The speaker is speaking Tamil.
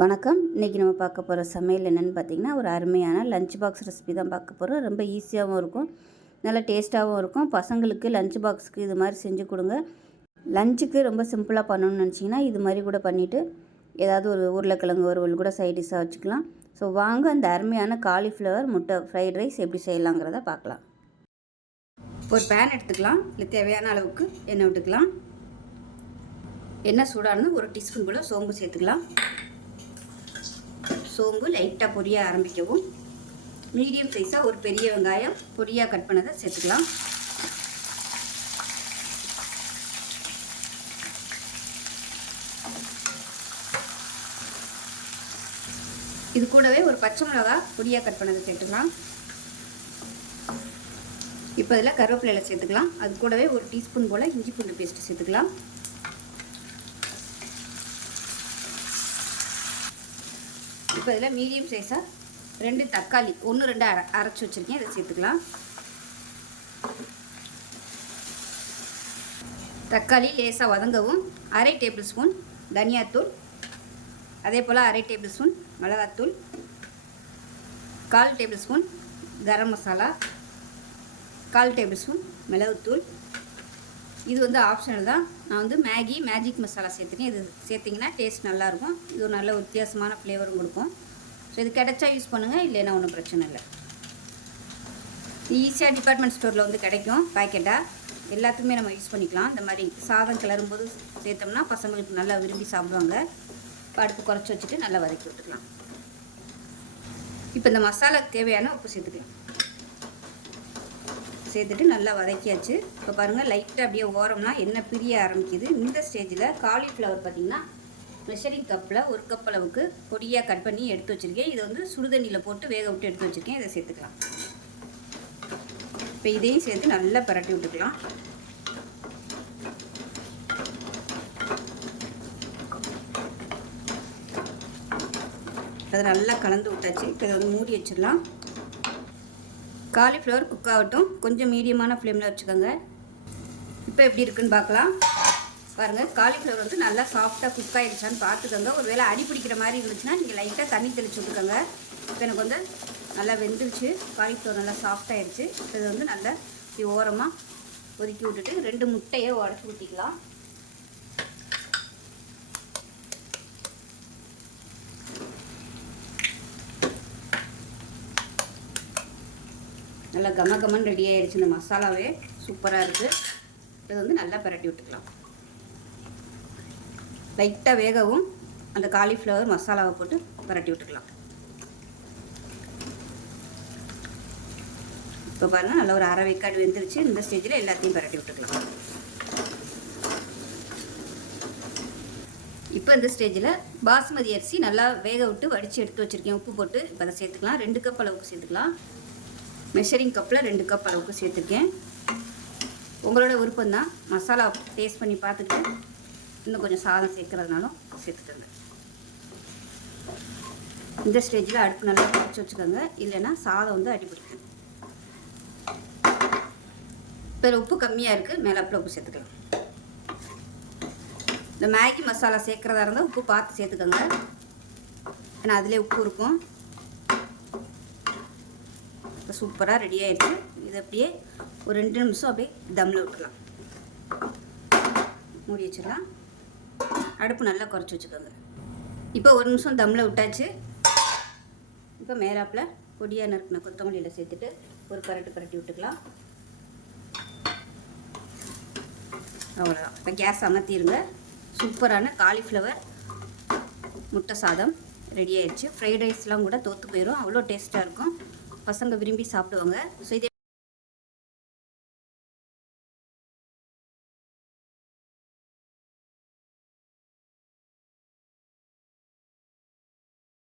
வணக்கம். இன்றைக்கி நம்ம பார்க்க போகிற சமையல் என்னென்னு பார்த்திங்கன்னா, ஒரு அருமையான லஞ்ச் பாக்ஸ் ரெசிபி தான் பார்க்க போகிறோம். ரொம்ப ஈஸியாகவும் இருக்கும், நல்லா டேஸ்ட்டாகவும் இருக்கும். பசங்களுக்கு லஞ்ச் பாக்ஸுக்கு இது மாதிரி செஞ்சு கொடுங்க. லஞ்சுக்கு ரொம்ப சிம்பிளாக பண்ணணும்னு நினச்சிங்கன்னா இது மாதிரி கூட பண்ணிவிட்டு ஏதாவது ஒரு உருளைக்கிழங்கு வறுவல் கூட சைட் டிஷ்ஷாக வச்சுக்கலாம். ஸோ வாங்க அந்த அருமையான காலிஃப்ளவர் முட்டை ஃப்ரைட் ரைஸ் எப்படி செய்யலாங்கிறத பார்க்கலாம். ஒரு பேன் எடுத்துக்கலாம். இல்லை தேவையான அளவுக்கு எண்ணெய் விட்டுக்கலாம். எண்ணெய் சூடானது ஒரு டீஸ்பூன் போல் சோம்பு சேர்த்துக்கலாம். சோம்பு லைட்டாக பொரிய ஆரம்பிக்கவும் மீடியம் சைஸாக ஒரு பெரிய வெங்காயம் பொடியாக கட் பண்ணதை சேர்த்துக்கலாம். இது கூடவே ஒரு பச்சை மிளகாய் பொடியாக கட் பண்ணதை சேர்த்துக்கலாம். இப்போ இதில் கருவேப்பிலை சேர்த்துக்கலாம். அது கூடவே ஒரு டீஸ்பூன் போல் இஞ்சி பூண்டு பேஸ்ட்டு சேர்த்துக்கலாம். இப்போ இதில் மீடியம் சைஸாக 2 தக்காளி 1-2 அரைச்சி வச்சுருக்கேன். இதை சேர்த்துக்கலாம். தக்காளி லேசாக வதங்கவும் அரை டேபிள் ஸ்பூன் தனியாத்தூள், அதே போல் அரை டேபிள் ஸ்பூன் மிளகாத்தூள், 1/4 table spoon garam masala, 1/4 table spoon மிளகுத்தூள். இது ஆப்ஷனல் தான். நான் மேஜிக் மசாலா சேர்த்துக்கேன். இது சேர்த்திங்கன்னா டேஸ்ட் நல்லாயிருக்கும். இது ஒரு நல்ல வித்தியாசமான ஃப்ளேவரும் கொடுக்கும். ஸோ இது கிடைச்சா யூஸ் பண்ணுங்கள், இல்லைன்னா ஒன்றும் பிரச்சனை இல்லை. ஈஸியாக டிபார்ட்மெண்ட் ஸ்டோரில் கிடைக்கும் பேக்கெட்டாக. எல்லாத்துக்குமே நம்ம யூஸ் பண்ணிக்கலாம். இந்த மாதிரி சாதம் கிளறும்போது சேர்த்தோம்னா பசங்களுக்கு நல்லா விரும்பி சாப்பிடுவாங்க. அடுப்பு குறைச்சி வச்சுட்டு நல்லா வதக்கி விட்டுக்கலாம். இப்போ இந்த மசாலாவுக்கு தேவையான உப்பு சேர்த்துக்கலாம். சேர்த்துட்டு நல்லா வதக்கியாச்சு. இப்போ பாருங்கள், லைட்டாக அப்படியே ஓரம்னா எண்ணெய் பிரிய ஆரம்பிக்குது. இந்த ஸ்டேஜில் காலிஃப்ளவர் பார்த்திங்கன்னா மெஷரிங் கப்பில் 1 கப் அளவுக்கு பொடியாக கட் பண்ணி எடுத்து வச்சுருக்கேன். இதை சுடுதண்ணியில் போட்டு வேக விட்டு எடுத்து வச்சுருக்கேன். இதை சேர்த்துக்கலாம். இப்போ இதையும் சேர்த்து நல்லா பரட்டி விட்டுக்கலாம். அதை நல்லா கலந்து விட்டாச்சு. இப்போ இதை மூடி வச்சிடலாம். காலிஃப்ளவர் குக் ஆகட்டும். கொஞ்சம் மீடியமான ஃப்ளேமில் வச்சுக்கோங்க. இப்போ எப்படி இருக்குன்னு பார்க்கலாம். பாருங்கள், காலிஃப்ளவர் நல்லா சாஃப்டாக குக் ஆகிடுச்சான்னு பார்த்துக்கோங்க. ஒரு வேளை அடி பிடிக்கிற மாதிரி இருந்துச்சுன்னா நீங்கள் லைட்டாக தண்ணி தெளிச்சு விட்டுக்கோங்க. இப்போ எனக்கு நல்லா வெந்துருச்சு. காலிஃப்ளவர் நல்லா சாஃப்டாகிடுச்சு. இது நல்லா இப்படி ஓரமாக ஒதுக்கி விட்டுட்டு 2 முட்டையை உடச்சி ஊற்றிக்கலாம். நல்லா கமகமன்னு ரெடி ஆகிடுச்சு. இந்த மசாலாவே சூப்பராக இருக்குது. இது நல்லா பரட்டி விட்டுக்கலாம். லைட்டாக வேகவும் அந்த காலிஃப்ளவர் மசாலாவை போட்டு பரட்டி விட்டுக்கலாம். இப்போ பாருங்கள், நல்லா ஒரு அரை வேக்காடு வெந்துருச்சு. இந்த ஸ்டேஜில் எல்லாத்தையும் பரட்டி விட்டுக்கலாம். இப்போ இந்த ஸ்டேஜில் பாஸ்மதி அரிசி நல்லா வேக விட்டு வடித்து எடுத்து வச்சுருக்கேன். உப்பு போட்டு இப்போ அதை சேர்த்துக்கலாம். 2 கப் அளவுக்கு சேர்த்துக்கலாம். மெஷரிங் கப்பில் 2 கப் அளவுக்கு சேர்த்துருக்கேன். உங்களோட விருப்பம் தான். மசாலா டேஸ்ட் பண்ணி பார்த்துட்டு இன்னும் கொஞ்சம் சாதம் சேர்க்குறதுனாலும் சேர்த்துக்கோங்க. இந்த ஸ்டேஜில் அடுப்பு நல்லா குறைச்சி வச்சுக்கோங்க, இல்லைன்னா சாதம் அடிபிடிக்கும். இப்போ உப்பு கம்மியாக இருக்குது, மேலாப்பில் உப்பு சேர்த்துக்கலாம். இந்த மேகி மசாலா சேர்க்குறதா இருந்தால் உப்பு பார்த்து சேர்த்துக்கோங்க, ஏன்னா அதிலே உப்பு இருக்கும். சூப்பராக ரெடி ஆகிடுச்சு. இது அப்படியே ஒரு 2 நிமிஷம் அப்படியே தம்மில் விட்டுலாம். மூடி வச்சிடலாம். அடுப்பு நல்லா குறைச்சி வச்சுக்கோங்க. இப்போ 1 நிமிஷம் தம்மில் விட்டாச்சு. இப்போ மேலாப்பில் பொடியாக நறுக்கின கொத்தமல்லியில் சேர்த்துட்டு ஒரு பரட்டி விட்டுக்கலாம். அவ்வளோதான். இப்போ கேஸ் அமர்த்திடுங்க. சூப்பரான காலிஃப்ளவர் முட்டை சாதம் ரெடி ஆயிடுச்சு. ஃப்ரைட் ரைஸ்லாம் கூட தோற்று போயிடும், அவ்வளோ டேஸ்ட்டாக இருக்கும். பசங்க விரும்பி சாப்பிடுவாங்க. ஸோ இதே